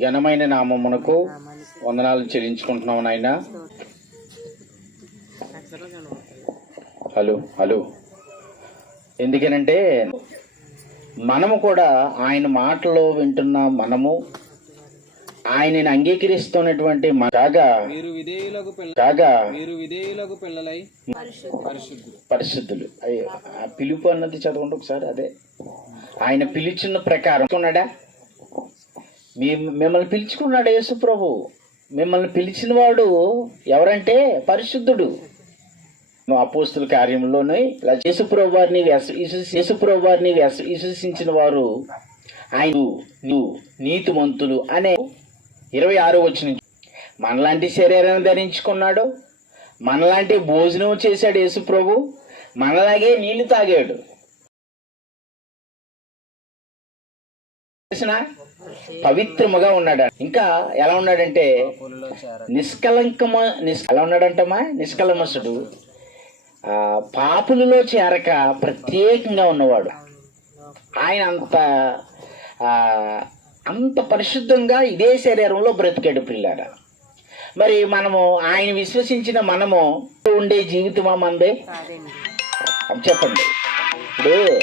ఘనమైన నామమునకు వందనాలు చెల్లించుకుంటున్నాం నాయన. Hello hello. ఎందుకనంటే మనము కూడా ఆయన మాటలో వింటున్న మనము ఆయనని అంగీకరిస్తున్నటువంటి కాగా మీరు విధేయులకు పిల్ల కాగా పిల్లలై పరిశుద్ధులు. ఆ పిలుపు అన్నది చదవండి ఒకసారి అదే. ఆయన పిలిచిన ప్రకారం. ఉన్నాడా మీ మిమ్మల్ని పిలుచుకున్నాడు యేసు ప్రభు. మిమ్మల్ని పిలిచిన వాడు ఎవరంటే పరిశుద్ధుడు. అపోస్తుల కార్యంలోనే యేసుప్రభు వారిని యేసుప్రభు వారిని విశ్వసించిన వారు ఆయన నువ్వు నీతిమంతులు అనే ఇరవై ఆరు వచ్చిన మనలాంటి శరీరాన్ని ధరించుకున్నాడు. మనలాంటి భోజనం చేశాడు యేసుప్రభు మనలాగే నీళ్ళు తాగాడు. తెలిసిన పవిత్రముగా ఉన్నాడు? ఇంకా ఎలా ఉన్నాడంటే నిష్కలంకమ నిస్ ఎలా ఉన్నాడంటమ్మా? నిష్కలమసుడు. ఆ, పాపులలో చేరక ప్రత్యేకంగా ఉన్నవాడు. ఆయన అంత ఆ, అంత పరిశుద్ధంగా ఇదే శరీరంలో బ్రతికాడు పిల్లాడ? మరి మనము ఆయన విశ్వసించిన మనము ఉండే జీవితమా అది చెప్పండి. ఇప్పుడు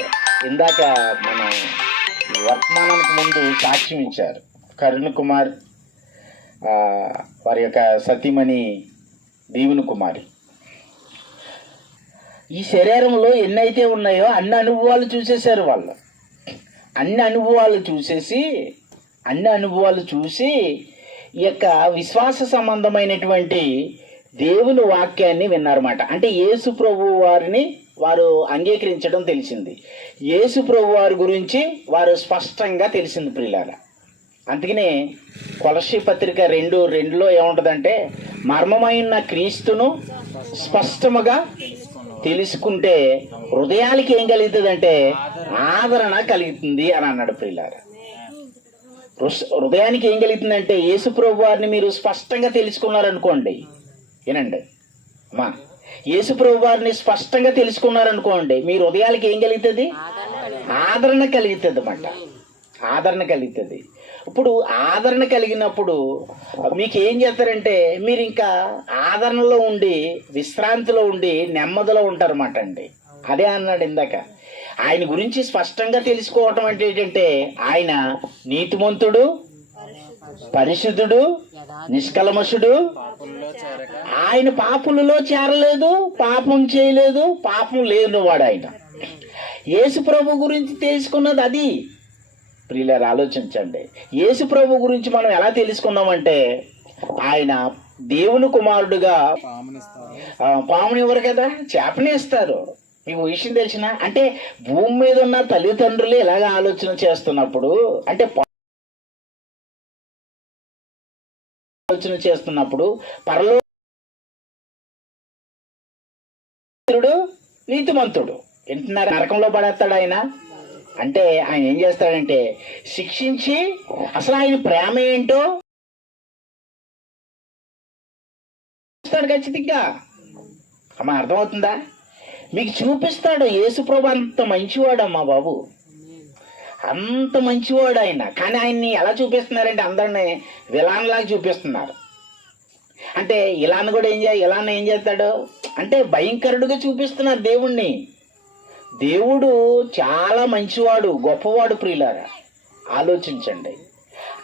ఇందాక మన వర్తమానానికి ముందు సాక్ష్యం ఇచ్చారు. కరుణ్ కుమార్ వారి యొక్క సతీమణి దీవుని కుమారి. ఈ శరీరంలో ఎన్నైతే ఉన్నాయో అన్ని అనుభవాలు చూసేశారు వాళ్ళు. అన్ని అనుభవాలు చూసేసి అన్ని అనుభవాలు చూసి ఈ యొక్క విశ్వాస సంబంధమైనటువంటి దేవుని వాక్యాన్ని విన్నారన్నమాట. అంటే యేసు ప్రభు వారిని వారు అంగీకరించడం తెలిసింది. యేసు ప్రభు వారి గురించి వారు స్పష్టంగా తెలిసింది ప్రియులారా. అందుకనే కొలసి పత్రిక రెండు రెండులో ఏముంటుందంటే మర్మమైన క్రీస్తును స్పష్టముగా తెలుసుకుంటే హృదయాలకి ఏం కలుగుతుంది ఆదరణ కలుగుతుంది అని అన్నాడు ప్రియులారా. హృదయానికి ఏం కలుగుతుందంటే యేసు ప్రభు వారిని మీరు స్పష్టంగా తెలుసుకున్నారనుకోండి. వినండి. అమ్మా యేసుప్రభు వారిని స్పష్టంగా తెలుసుకున్నారనుకోండి మీ హృదయాలకి ఏం కలుగుతుంది? ఆదరణ కలుగుతుంది అన్నమాట. ఆదరణ కలుగుతుంది. ఇప్పుడు ఆదరణ కలిగినప్పుడు మీకు ఏం చేస్తారంటే మీరు ఇంకా ఆదరణలో ఉండి విశ్రాంతిలో ఉండి నెమ్మదిలో ఉంటారన్నమాట అండి. అదే అన్నాడు ఇందాక. ఆయన గురించి స్పష్టంగా తెలుసుకోవటం అంటే ఏంటంటే ఆయన నీతిమంతుడు పరిశుద్ధుడు నిష్కలమషుడు ఆయన పాపులలో చేరలేదు పాపం చేయలేదు పాపం లేనివాడు ఆయన. యేసు ప్రభు గురించి తెలుసుకున్నది అది. ప్రియులారు ఆలోచించండి. యేసు ప్రభు గురించి మనం ఎలా తెలుసుకున్నామంటే ఆయన దేవుని కుమారుడుగా పాముని ఎవరు కదా? చేపనేస్తారు మీకు విషయం తెలిసిన? అంటే భూమి మీద ఉన్న తల్లిదండ్రులు ఇలాగ ఆలోచన చేస్తున్నప్పుడు అంటే ఆలోచన చేస్తున్నప్పుడు పరలో నీతిమంతుడు. వింటున్నారు? నరకంలో పడేస్తాడు ఆయన. అంటే ఆయన ఏం చేస్తాడంటే శిక్షించి అసలు ఆయన ప్రేమ ఏంటో చూపిస్తాడు ఖచ్చితంగా. అమ్మ అర్థమవుతుందా? మీకు చూపిస్తాడు యేసుప్రభు అంత మంచివాడమ్మా బాబు. అంత మంచివాడు ఆయన. కానీ ఆయన్ని ఎలా చూపిస్తున్నారంటే అందరిని విలాన్లాగా చూపిస్తున్నారు. అంటే ఇలాన్ కూడా ఏం చేయాలి ఇలాన్ ఏం చేస్తాడు? అంటే భయంకరుడుగా చూపిస్తున్నారు దేవుణ్ణి. దేవుడు చాలా మంచివాడు గొప్పవాడు ప్రియులారా. ఆలోచించండి.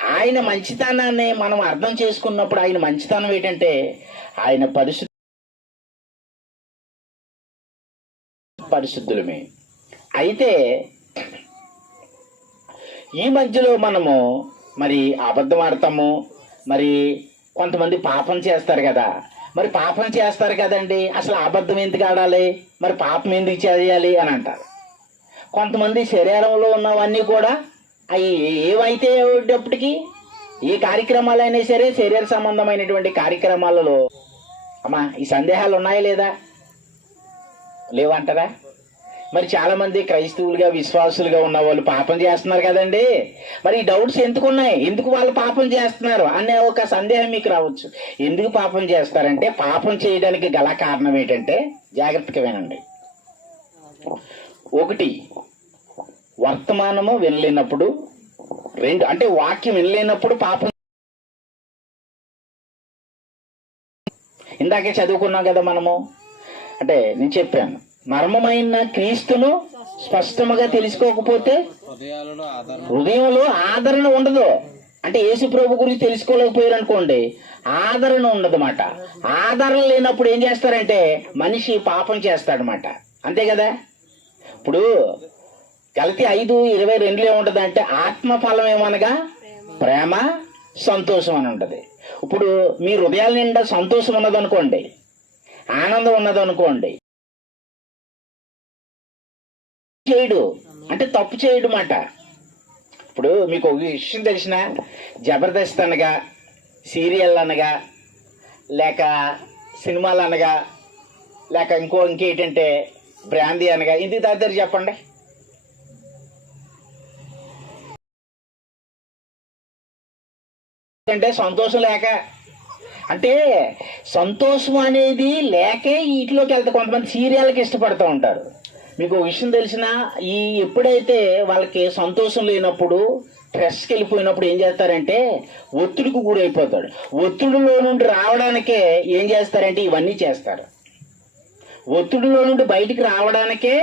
ఆయన మంచితనాన్ని మనం అర్థం చేసుకున్నప్పుడు ఆయన మంచితనం ఏంటంటే ఆయన పరిశుద్ధ పరిశుద్ధులమే. అయితే ఈ మధ్యలో మనము మరి అబద్ధం ఆడతాము. మరి కొంతమంది పాపం చేస్తారు కదా. మరి పాపం చేస్తారు కదండి. అసలు అబద్ధం ఎందుకు ఆడాలి? మరి పాపం ఎందుకు చేయాలి అని అంటారు. కొంతమంది శరీరంలో ఉన్నవన్నీ కూడా అవి ఏవైతే ఏటప్పటికి ఏ కార్యక్రమాలైనా సరే శరీర సంబంధమైనటువంటి కార్యక్రమాలలో అమ్మా ఈ సందేహాలు ఉన్నాయా లేదా? లేవంటారా? మరి చాలా మంది క్రైస్తవులుగా విశ్వాసులుగా ఉన్న వాళ్ళు పాపం చేస్తున్నారు కదండి. మరి ఈ డౌట్స్ ఎందుకు ఉన్నాయి ఎందుకు వాళ్ళు పాపం చేస్తున్నారు? అనే ఒక సందేహం మీకు రావచ్చు. ఎందుకు పాపం చేస్తారంటే పాపం చేయడానికి గల కారణం ఏంటంటే జాగ్రత్తగా వినండి. ఒకటి వర్తమానము వినలేనప్పుడు రెండు అంటే వాక్యం వినలేనప్పుడు పాపం ఇందాకే చదువుకున్నాం కదా మనము. అంటే నేను చెప్పాను మర్మమైన క్రీస్తును స్పష్టముగా తెలుసుకోకపోతే హృదయంలో ఆదరణ ఉండదు. అంటే యేసు ప్రభు గురించి తెలుసుకోలేకపోయారు అనుకోండి ఆదరణ ఉండదన్నమాట. ఆదరణ లేనప్పుడు ఏం చేస్తారంటే మనిషి పాపం చేస్తాడనమాట అంతే కదా? ఇప్పుడు గలతి ఐదు ఇరవై రెండులో ఏముంటది ఆత్మఫలం ఏమనగా? ప్రేమ సంతోషం అని ఉంటుంది. ఇప్పుడు మీ హృదయాల నిండా సంతోషం ఉన్నదనుకోండి ఆనందం ఉన్నదనుకోండి చేయడు. అంటే తప్పు చేయడు మాట ఇప్పుడు మీకు ఒక విషయం తెలిసిన జబర్దస్త్ అనగా సీరియల్ అనగా లేక సినిమాలు అనగా లేక ఇంకో ఇంకేంటంటే బ్రాందీ అనగా ఇది దగ్గర చెప్పండి. అంటే సంతోషం లేక. అంటే సంతోషం అనేది లేకే వీటిలోకి వెళ్తే కొంతమంది సీరియల్కి ఇష్టపడుతూ ఉంటారు. మీకు విషయం తెలిసిన ఈ ఎప్పుడైతే వాళ్ళకి సంతోషం లేనప్పుడు స్ట్రెస్కి వెళ్ళిపోయినప్పుడు ఏం చేస్తారంటే ఒత్తిడికి గురైపోతాడు. ఒత్తిడిలో నుండి రావడానికే ఏం చేస్తారంటే ఇవన్నీ చేస్తారు. ఒత్తిడిలో నుండి బయటికి రావడానికే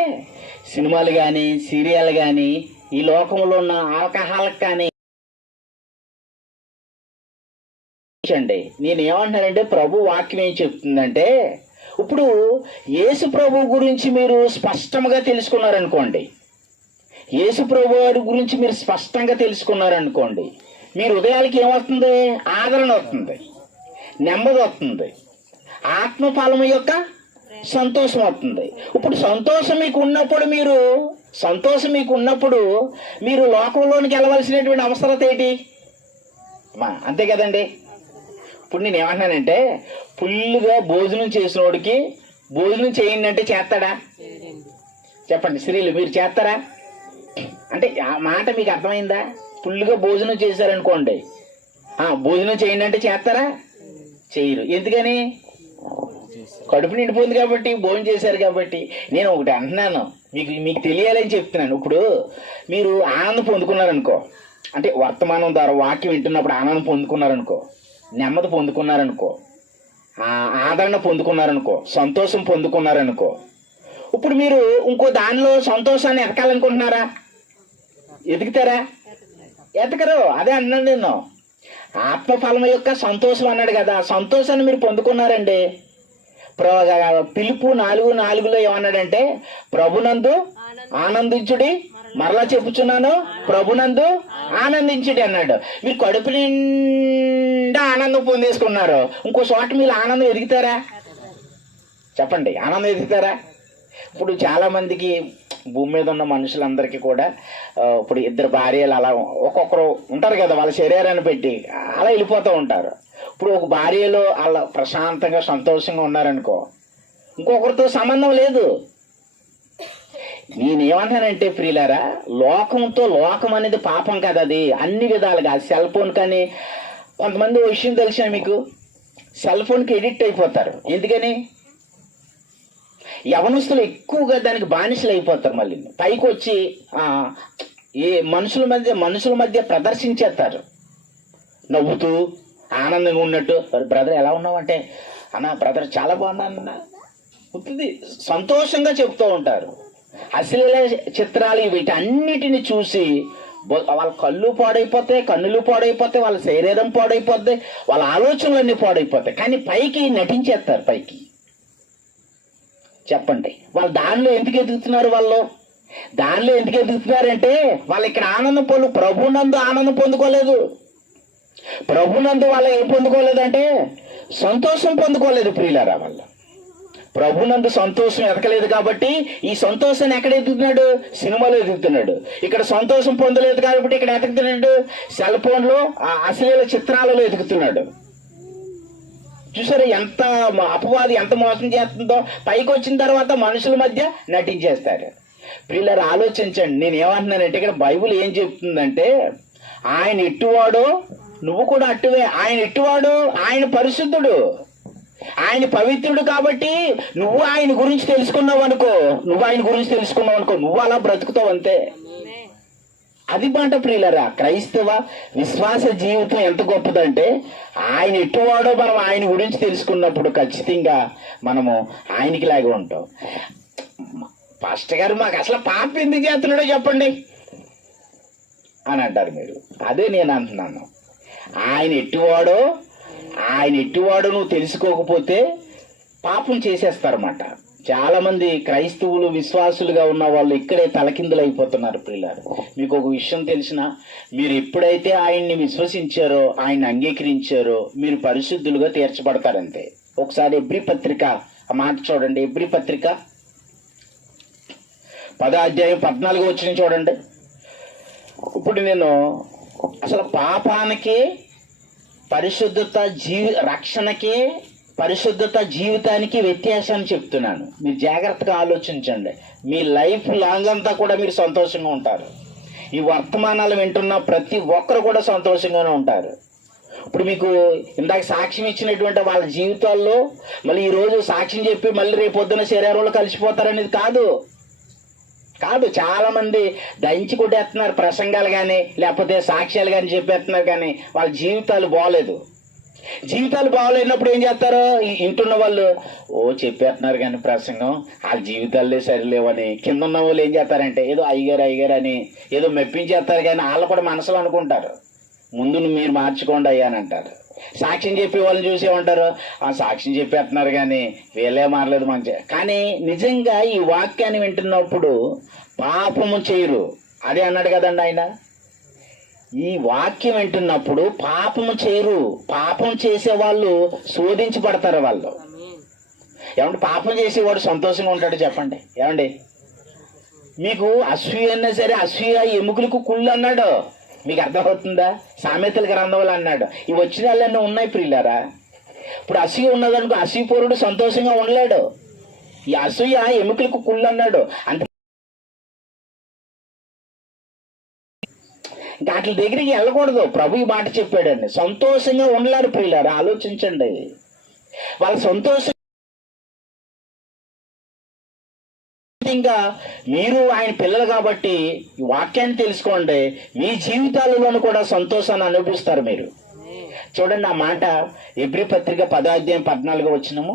సినిమాలు కానీ సీరియల్ కానీ ఈ లోకంలో ఉన్న ఆల్కహాల్ కానీ అండి. నేను ఏమంటున్నానంటే ప్రభు వాక్యం ఏం చెప్తుందంటే ఇప్పుడు యేసు ప్రభు గురించి మీరు స్పష్టంగా తెలుసుకున్నారనుకోండి. యేసు ప్రభు వారి గురించి మీరు స్పష్టంగా తెలుసుకున్నారనుకోండి. మీ హృదయాలకి ఏమవుతుంది ఆదరణ వస్తుంది. నెమ్మది వస్తుంది. ఆత్మఫలం యొక్క సంతోషం వస్తుంది. ఇప్పుడు సంతోషం మీకు ఉన్నప్పుడు మీరు సంతోషం మీకు ఉన్నప్పుడు మీరు లోకంలోనికి వెళ్ళవలసినటువంటి అవసరత ఏంటి? అమ్మా అంతే కదండి. ఇప్పుడు నేను ఏమంటున్నానంటే ఫుల్గా భోజనం చేసినోడికి భోజనం చేయండి అంటే చేస్తాడా? చెప్పండి స్త్రీలు మీరు చేస్తారా? అంటే ఆ మాట మీకు అర్థమైందా? ఫుల్గా భోజనం చేశారనుకోండి. భోజనం చేయండి అంటే చేస్తారా? చేయరు. ఎందుకని? కడుపు నిండిపోయింది కాబట్టి భోజనం చేశారు కాబట్టి. నేను ఒకటి అంటున్నాను. మీకు మీకు తెలియాలని చెప్తున్నాను. ఇప్పుడు మీరు ఆనందం పొందుకున్నారనుకో అంటే వర్తమానం ద్వారా వాక్యం వింటున్నప్పుడు ఆనందం పొందుకున్నారనుకో నెమ్మది పొందుకున్నారనుకో ఆదరణ పొందుకున్నారనుకో సంతోషం పొందుకున్నారనుకో. ఇప్పుడు మీరు ఇంకో దానిలో సంతోషాన్ని ఎతకాలనుకుంటున్నారా? ఎదుగుతారా? ఎతకరు. అదే అన్నాను నేను. ఆత్మఫలం యొక్క సంతోషం అన్నాడు కదా. సంతోషాన్ని మీరు పొందుకున్నారండి. ప్ర- పిలుపు నాలుగు నాలుగులో ఏమన్నాడంటే ప్రభునందు ఆనందించుడి. మరలా చెప్పుచున్నాను. ప్రభునందు ఆనందించుడి అన్నాడు. మీరు కడుపు నిండా ఆనందం పొందేసుకున్నారు. ఇంకో చోట మీరు ఆనందం ఎదుగుతారా? చెప్పండి ఆనందం ఎదుగుతారా? ఇప్పుడు చాలామందికి భూమి మీద ఉన్న మనుషులందరికీ కూడా ఇప్పుడు ఇద్దరు భార్యలు అలా ఒక్కొక్కరు ఉంటారు కదా వాళ్ళ శరీరాన్ని పెట్టి అలా వెళ్ళిపోతూ ఉంటారు. ఇప్పుడు ఒక భార్యలో అలా ప్రశాంతంగా సంతోషంగా ఉన్నారనుకో ఇంకొకరితో సంబంధం లేదు. నేనేమంటానంటే ప్రియులారా లోకంతో లోకం అనేది పాపం కదా అది. అన్ని విధాలుగా సెల్ ఫోన్ కానీ కొంతమంది విషయం తెలిసిన మీకు సెల్ ఫోన్కి ఎడిక్ట్ అయిపోతారు. ఎందుకని? యవనస్తులు ఎక్కువగా దానికి బానిసలు అయిపోతారు మళ్ళీ. పైకి వచ్చి ఏ మనుషుల మధ్య మనుషుల మధ్య ప్రదర్శించేస్తారు. నవ్వుతూ ఆనందంగా ఉన్నట్టు. బ్రదర్ ఎలా ఉన్నావంటే అన్న బ్రదర్ చాలా బాగున్నానన్న. ఉంటుంది. సంతోషంగా చెప్తూ ఉంటారు. అశ్లీల చిత్రాలు వీటన్నిటిని చూసి వాళ్ళ కళ్ళు పాడైపోతాయి కన్నులు పాడైపోతాయి వాళ్ళ శరీరం పాడైపోతాయి వాళ్ళ ఆలోచనలన్నీ పాడైపోతాయి. కానీ పైకి నటించేస్తారు పైకి. చెప్పండి. వాళ్ళు దానిలో ఎందుకు ఎదుగుతున్నారు వాళ్ళు? దానిలో ఎందుకు ఎదుగుతున్నారంటే వాళ్ళు ఇక్కడ ఆనందం పొందు ప్రభునందు ఆనందం పొందుకోలేదు. ప్రభునందు వాళ్ళు ఏం పొందుకోలేదంటే సంతోషం పొందుకోలేదు ప్రియులారా వాళ్ళు. ప్రభునందు సంతోషం ఎదకలేదు కాబట్టి ఈ సంతోషాన్ని ఎక్కడ ఎదుగుతున్నాడు? సినిమాలో ఎదుగుతున్నాడు. ఇక్కడ సంతోషం పొందలేదు కాబట్టి ఇక్కడ ఎదుగుతున్నాడు. సెల్ ఫోన్లో ఆ అశ్లీల చిత్రాలలో ఎదుగుతున్నాడు. చూసారా ఎంత అపవాది ఎంత మోసం చేస్తుందో? పైకి వచ్చిన తర్వాత మనుషుల మధ్య నటించేస్తారు. ప్రియులారు ఆలోచించండి. నేను ఏమంటున్నానంటే ఇక్కడ బైబిల్ ఏం చెప్తుందంటే ఆయన ఎట్టువాడో నువ్వు కూడా అట్టువే. ఆయన ఎట్టువాడు ఆయన పరిశుద్ధుడు. ఆయన పవిత్రుడు కాబట్టి నువ్వు ఆయన గురించి తెలుసుకున్నావు అనుకో. నువ్వు ఆయన గురించి తెలుసుకున్నావు అనుకో. నువ్వు అలా బ్రతుకుతావు అంతే. అది మాట ప్రియులరా క్రైస్తవ విశ్వాస జీవితం ఎంత గొప్పదంటే ఆయన ఎటువాడో మనం ఆయన గురించి తెలుసుకున్నప్పుడు ఖచ్చితంగా మనము ఆయనకి లాగే ఉంటాం. పాస్టర్ గారు మాకు అసలు పాప ఎందుకు చేస్తున్నాడో చెప్పండి. అని అంటారు మీరు. అదే నేను అంటున్నాను. ఆయన ఎట్టివాడో ఆయన ఎట్టివాడు నువ్వు తెలుసుకోకపోతే పాపం చేసేస్తారన్నమాట. చాలా మంది క్రైస్తవులు విశ్వాసులుగా ఉన్న వాళ్ళు ఇక్కడే తలకిందులు అయిపోతున్నారు పిల్లలు మీకు ఒక విషయం తెలిసిన మీరు ఎప్పుడైతే ఆయన్ని విశ్వసించారో ఆయన్ని అంగీకరించారో మీరు పరిశుద్ధులుగా తీర్చబడతారంతే. ఒకసారి ఎబ్రి పత్రిక ఆ మాట చూడండి ఎబ్రి పత్రిక. పదో అధ్యాయం పద్నాలుగు వచ్చిన చూడండి. ఇప్పుడు నేను అసలు పాపానికి పరిశుద్ధత జీవి రక్షణకి పరిశుద్ధత జీవితానికి వ్యత్యాసాన్ని చెప్తున్నాను. మీరు జాగ్రత్తగా ఆలోచించండి. మీ లైఫ్ లాంగ్ అంతా కూడా మీరు సంతోషంగా ఉంటారు. ఈ వర్తమానాలు వింటున్న ప్రతి ఒక్కరు కూడా సంతోషంగానే ఉంటారు. ఇప్పుడు మీకు ఇందాక సాక్ష్యం ఇచ్చినటువంటి వాళ్ళ జీవితాల్లో మళ్ళీ ఈరోజు సాక్ష్యం చెప్పి మళ్ళీ రేపు శరీరంలో కలిసిపోతారనేది కాదు. కాదు చాలా మంది దంచి కొట్టేస్తున్నారు ప్రసంగాలు కానీ లేకపోతే సాక్ష్యాలు కానీ చెప్పేస్తున్నారు కానీ వాళ్ళ జీవితాలు బాగలేదు జీవితాలు బాగలేనప్పుడు ఏం చేస్తారు? ఇంటున్న వాళ్ళు ఓ చెప్పేస్తున్నారు కానీ ప్రసంగం వాళ్ళ జీవితాలే సరిలేవని కింద ఉన్న వాళ్ళు ఏం చేస్తారంటే ఏదో అయ్యగారు అయ్యగారు అని ఏదో మెప్పించేస్తారు కానీ వాళ్ళు కూడా మనసులో అనుకుంటారు. ముందు మీరు మార్చుకోండి అయ్యా అని అంటారు. సాక్ష్యం చెప్పే వాళ్ళని చూసే ఉంటారు ఆ సాక్ష్యం చెప్పేస్తున్నారు కానీ వీళ్ళే మారలేదు మంచి. కానీ నిజంగా ఈ వాక్యాన్ని వింటున్నప్పుడు పాపము చేయరు. అదే అన్నాడు కదండి ఆయన. ఈ వాక్యం వింటున్నప్పుడు పాపము చేయరు. పాపం చేసే వాళ్ళు శోధించబడతారు వాళ్ళు. ఏమంటే పాపం చేసేవాడు సంతోషంగా ఉంటాడు చెప్పండి. ఏమండి? మీకు అసూయ అన్నా సరే అసూయ ఎముకలకు కుళ్ళు అన్నాడు. మీకు అర్థమవుతుందా? సామెతల గ్రంథంలో అన్నాడు. ఇవి వచ్చిన వాళ్ళన్నీ ఉన్నాయి ప్రియులారా? ఇప్పుడు అసూయ ఉన్నదనుకో అసూయపూరుడు సంతోషంగా ఉండలేడు. ఈ అసూయ ఎముకలకు కుళ్ళు అన్నాడు. అంత ఇంకా వాటి దగ్గరికి వెళ్ళకూడదు. ప్రభు ఈ మాట చెప్పాడండి. సంతోషంగా ఉండలేరు ప్రియులారా? ఆలోచించండి. వాళ్ళ సంతోషం ఇంకా మీరు ఆయన పిల్లలు కాబట్టి ఈ వాక్యాన్ని తెలుసుకోండి. మీ జీవితాలలోనూ కూడా సంతోషాన్ని అనుభవిస్తారు మీరు. చూడండి ఆ మాట ఎబ్రి పత్రిక పదాధ్యాయం పద్నాలుగు వచ్చినము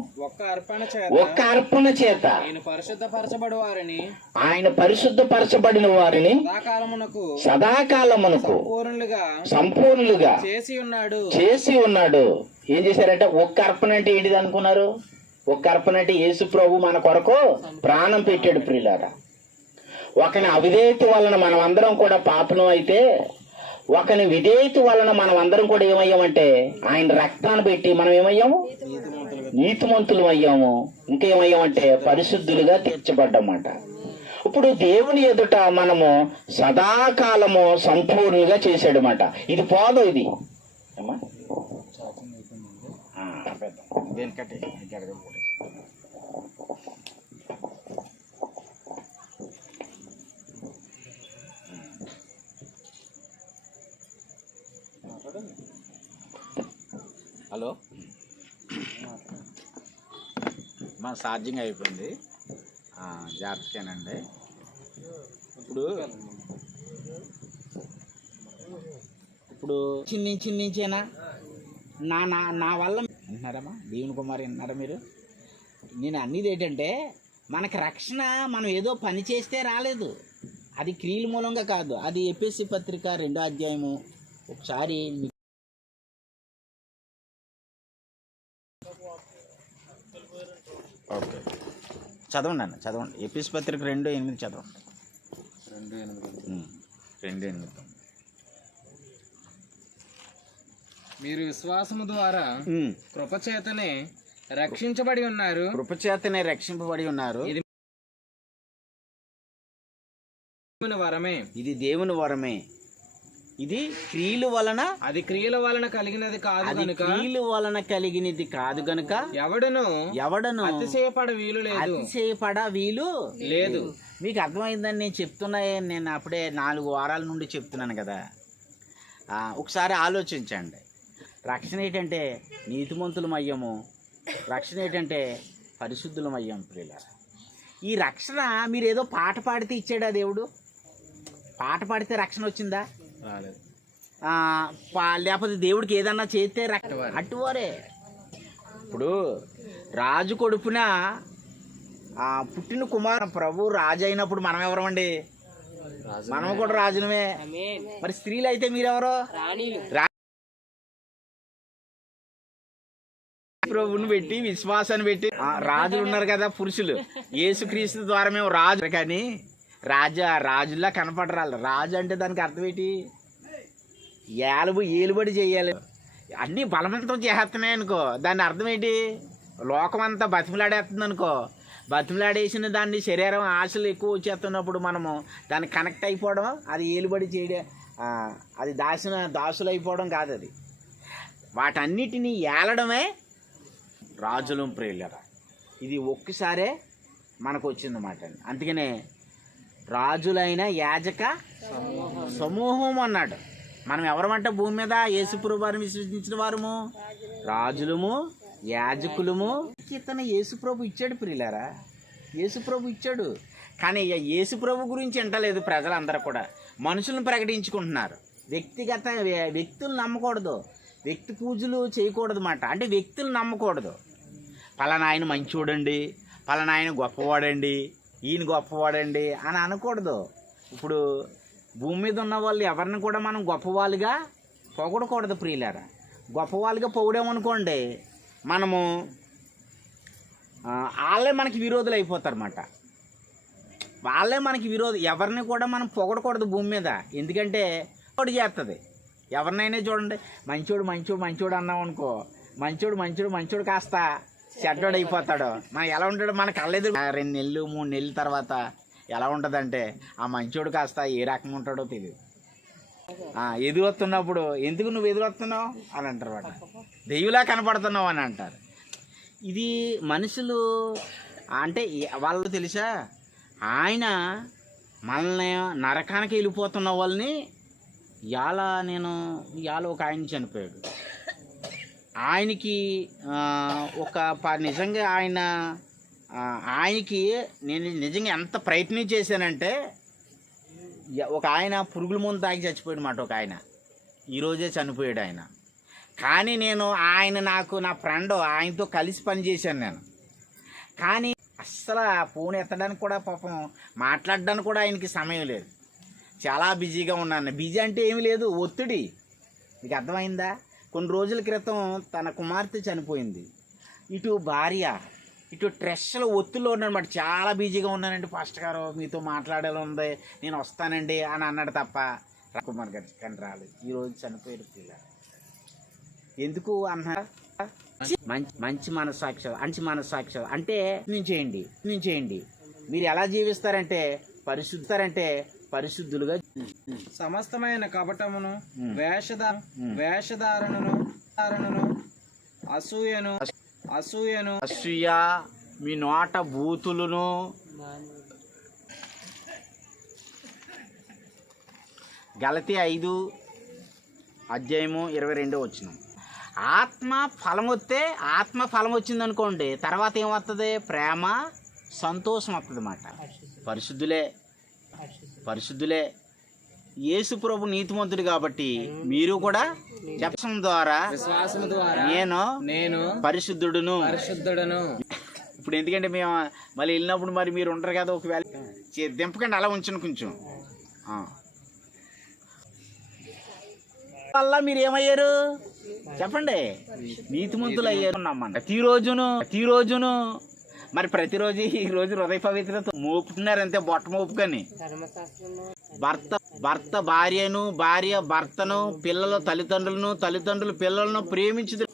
ఒక్క అర్పణ చేత పరిశుద్ధపరచబడు వారిని ఆయన పరిశుద్ధపరచబడిన వారిని సదాకాలమునకు సదాకాలమునకు పూర్ణులుగా సంపూర్ణులుగా చేసి ఉన్నాడు. చేసి ఉన్నాడు. ఏం చేశారంటే? ఒక్క అర్పణ అంటే ఏంటిది అనుకున్నారు? ఒక అర్పణ అంటే యేసు ప్రభు మన కొరకు ప్రాణం పెట్టాడు ప్రియులారా. ఒకని అవిధేయత వలన మనం అందరం కూడా పాపనం అయితే ఒకని విధేయత వలన మనం అందరం కూడా ఏమయ్యామంటే ఆయన రక్తాన్ని పెట్టి మనం ఏమయ్యాము? నీతిమంతులు అయ్యాము. ఇంకేమయ్యామంటే పరిశుద్ధులుగా తీర్చబడ్డమాట. ఇప్పుడు దేవుని ఎదుట మనము సదాకాలము సంపూర్ణంగా చేశాడనమాట ఇది పోదు ఇది. ఆపేద్దాం. దేనికంటే జరగదు కూడా. హలో మా ఛార్జింగ్ అయిపోయింది జాగ్రత్తనండి జాగ్రత్తగానండి ఇప్పుడు ఇప్పుడు చిన్ని చిన్నించేనా నా నా నా వల్ల దేవుని కుమారి విన్నారా మీరు? నేను అన్నిది ఏంటంటే మనకి రక్షణ మనం ఏదో పని చేస్తే రాలేదు. అది క్రియల మూలంగా కాదు. అది ఎపిఎస్సి పత్రిక రెండో అధ్యాయము ఒకసారి ఓకే. చదవండి అన్న చదవండి. ఎపిఎస్ పత్రిక రెండు ఎనిమిది చదవండి. రెండు ఎనిమిది. రెండు ఎనిమిది. మీరు విశ్వాసము ద్వారా కృపచేతనే రక్షించబడి ఉన్నారు. కృపచేతనే రక్షింపబడి ఉన్నారు. ఇది దేవుని వరమే. ఇది దేవుని వరమే. ఇది క్రియలు వలన అది క్రియల వలన కలిగినది కాదు అది కనుక క్రియలు వలన కలిగినది కాదు గనుక ఎవడును ఎవడను అతిశయపడ వీలు లేదు. అతిశయపడ వీలు లేదు. మీకు అర్థమైందని నేను చెప్తున్నా నేను అప్పుడే నాలుగు వారాల నుండి చెప్తున్నాను కదా. ఒకసారి ఆలోచించండి. రక్షణ ఏంటంటే నీతిమంతులం అయ్యాము రక్షణ ఏంటంటే పరిశుద్ధులం అయ్యాం ప్రియుల. ఈ రక్షణ మీరు ఏదో పాట పాడితే ఇచ్చాడా దేవుడు? పాట పాడితే రక్షణ వచ్చిందా? రాలేదు. ఆ, పా- లేకపోతే దేవుడికి ఏదన్నా చేస్తే రక్ష అట్టువారే. అట్టువారే ఇప్పుడు రాజు కొడుపున ఆ, పుట్టిన కుమార ప్రభు రాజు అయినప్పుడు మనం ఎవరమండి? మనం కూడా రాజులమే. మరి స్త్రీలు అయితే మీరెవరు రా- ప్రభువుని పెట్టి విశ్వాసాన్ని పెట్టి రాజులు ఉన్నారు కదా పురుషులు. యేసుక్రీస్తు ద్వారా మేము రాజు. కానీ రాజా రాజులా కనపడరాలి రాజు అంటే దానికి అర్థం ఏంటి? ఏలుబు ఏలుబడి చేయాలి. అన్నీ బలవంతం చేస్తున్నాయి అనుకో దాని అర్థం ఏంటి? లోకం అంతా బతిమలాడేస్తుంది అనుకో బతిమలాడేసిన దాన్ని శరీరం ఆశలు ఎక్కువ వచ్చేస్తున్నప్పుడు మనము దాన్ని కనెక్ట్ అయిపోవడం అది ఏలుబడి చేయడం అది దాసిన దాసులు అయిపోవడం కాదు అది వాటన్నిటినీ ఏలడమే రాజులం ప్రియులరా. ఇది ఒక్కసారే మనకు వచ్చిందన్నమాట అందుకనే రాజులైన యాజక సమూహం అన్నాడు. మనం ఎవరమంటే భూమి మీద యేసుప్రభు వారిని విశ్వసించిన వారము? రాజులము యాజకులము. ఇతను యేసుప్రభు ఇచ్చాడు ప్రియులారా. యేసుప్రభు ఇచ్చాడు. కానీ యేసుప్రభు గురించి వింటలేదు ప్రజలందరూ కూడా. మనుషులను ప్రకటించుకుంటున్నారు. వ్యక్తిగత వ్యక్తులు నమ్మకూడదు. వ్యక్తి పూజలు చేయకూడదు మాట. అంటే వ్యక్తులు నమ్మకూడదు. పలానా ఆయన మంచివాడండి పలానా ఆయన గొప్పవాడండి ఈయన గొప్పవాడండి అని అనకూడదు. ఇప్పుడు భూమి మీద ఉన్న వాళ్ళు ఎవరిని కూడా మనం గొప్పవాళ్ళుగా పొగడకూడదు ప్రియులారా. గొప్పవాళ్ళుగా పొగిడామనుకోండి మనము వాళ్ళే మనకి విరోధులు అయిపోతారన్నమాట. వాళ్ళే మనకి విరోధం ఎవరిని కూడా మనం పొగడకూడదు భూమి మీద. ఎందుకంటే పొడి చేస్తుంది ఎవరినైనా చూడండి మంచోడు మంచోడు మంచోడు అన్నాం అనుకో మంచోడు మంచోడు మంచోడు కాస్త చెడ్డోడు అయిపోతాడు మనం ఎలా ఉంటాడు మన కళ్ళెదురు రెండు నెలలు మూడు నెలల తర్వాత ఎలా ఉంటుందంటే ఆ మంచోడు కాస్త ఏ రకం ఉంటాడో తెలియదు ఆ, ఎదురొస్తున్నప్పుడు ఎందుకు నువ్వు ఎదురొస్తున్నావు? అని అంటారు వాడు. దెయ్యులా కనపడుతున్నావు అని అంటారు. ఇది మనుషులు అంటే వాళ్ళు తెలుసా? ఆయన మనల్ని నరకానికి వెళ్ళిపోతున్న వాళ్ళని ఇవాళ నేను ఇవాళ ఒక ఆయన చనిపోయాడు. ఆయనకి ఒక ప- నిజంగా ఆయన ఆయనకి నేను నిజంగా ఎంత ప్రయత్నం చేశానంటే ఒక ఆయన పురుగుల ముందు తాగి చచ్చిపోయాడు మాట ఒక ఆయన. ఈరోజే చనిపోయాడు ఆయన. కానీ నేను ఆయన నాకు నా ఫ్రెండ్ ఆయనతో కలిసి పనిచేశాను నేను. కానీ అస్సలు ఫోన్ ఎత్తడానికి కూడా పాపం మాట్లాడడానికి కూడా ఆయనకి సమయం లేదు. చాలా బిజీగా ఉన్నాను. బిజీ అంటే ఏమీ లేదు. ఒత్తిడి. మీకు అర్థమైందా? కొన్ని రోజుల క్రితం తన కుమార్తె చనిపోయింది. ఇటు భార్య ఇటు ట్రెస్లో ఒత్తిడిలో ఉన్నాడనమాట చాలా బిజీగా ఉన్నానండి. ఫాస్ట్ గారు మీతో మాట్లాడాలి ఉంది. నేను వస్తానండి అని అన్నాడు తప్ప కుమార్ గారి కానీ రాలేదు. ఈరోజు చనిపోయాడు పిల్ల. ఎందుకు అన్నా? మంచి మంచి మనస్సాక్షి మంచి మనస్సాక్షి. అంటే నేను చేయండి నేను చేయండి. మీరు ఎలా జీవిస్తారంటే పరిశుద్ధారంటే పరిశుద్ధులుగా సమస్తమైన కపటమును. వేషధా వేషధారణను ధారణను అసూయను అసూయను అసూయ మీ నోట బూతులను గలతి ఐదు అధ్యాయము ఇరవై రెండో వచ్చిన. ఆత్మ ఫలం వస్తే ఆత్మ ఫలం వచ్చింది అనుకోండి తర్వాత ఏమవుతుంది ప్రేమ సంతోషం వస్తుంది అన్నమాట పరిశుద్ధులే. పరిశుద్ధులే. యేసు ప్రభు నీతిమంతుడు కాబట్టి మీరు కూడా చెప్పడం ద్వారా విశ్వాసము ద్వారా నేను నేను పరిశుద్ధుడును. పరిశుద్ధుడను. ఇప్పుడు ఎందుకంటే మేము మళ్ళీ వెళ్ళినప్పుడు మరి మీరు ఉంటారు కదా ఒకవేళ చే- దింపకండి అలా ఉంచండి కొంచెం. ఆ. వల్ల మీరు ఏమయ్యారు? చెప్పండి. నీతిమంతులు అయ్యారు నమ్మండి ప్రతి రోజును ప్రతి రోజును మరి ప్రతిరోజు ఈ రోజు హృదయ పవిత్రత మోపుతున్నారు అంతే బొట్ట మోపుకొని. భర్త భర్త భార్యను భార్య భర్తను పిల్లల తల్లిదండ్రులను తల్లిదండ్రులు పిల్లలను ప్రేమించదు